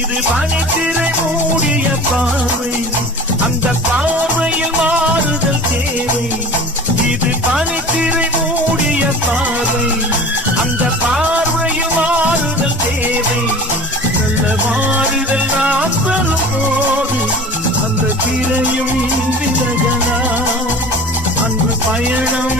இது பனித்திரை மூடிய பார்வை, அந்த பார்வையில் மாறுதல் தேவை. இது பனித்திரை மூடிய பார்வை, அந்த பார்வையில் மாறுதல் தேவை. நல்ல மாறுதல் நான் பெறும் போது அந்த திரையும் விலகலாம். அன்பு பயணம்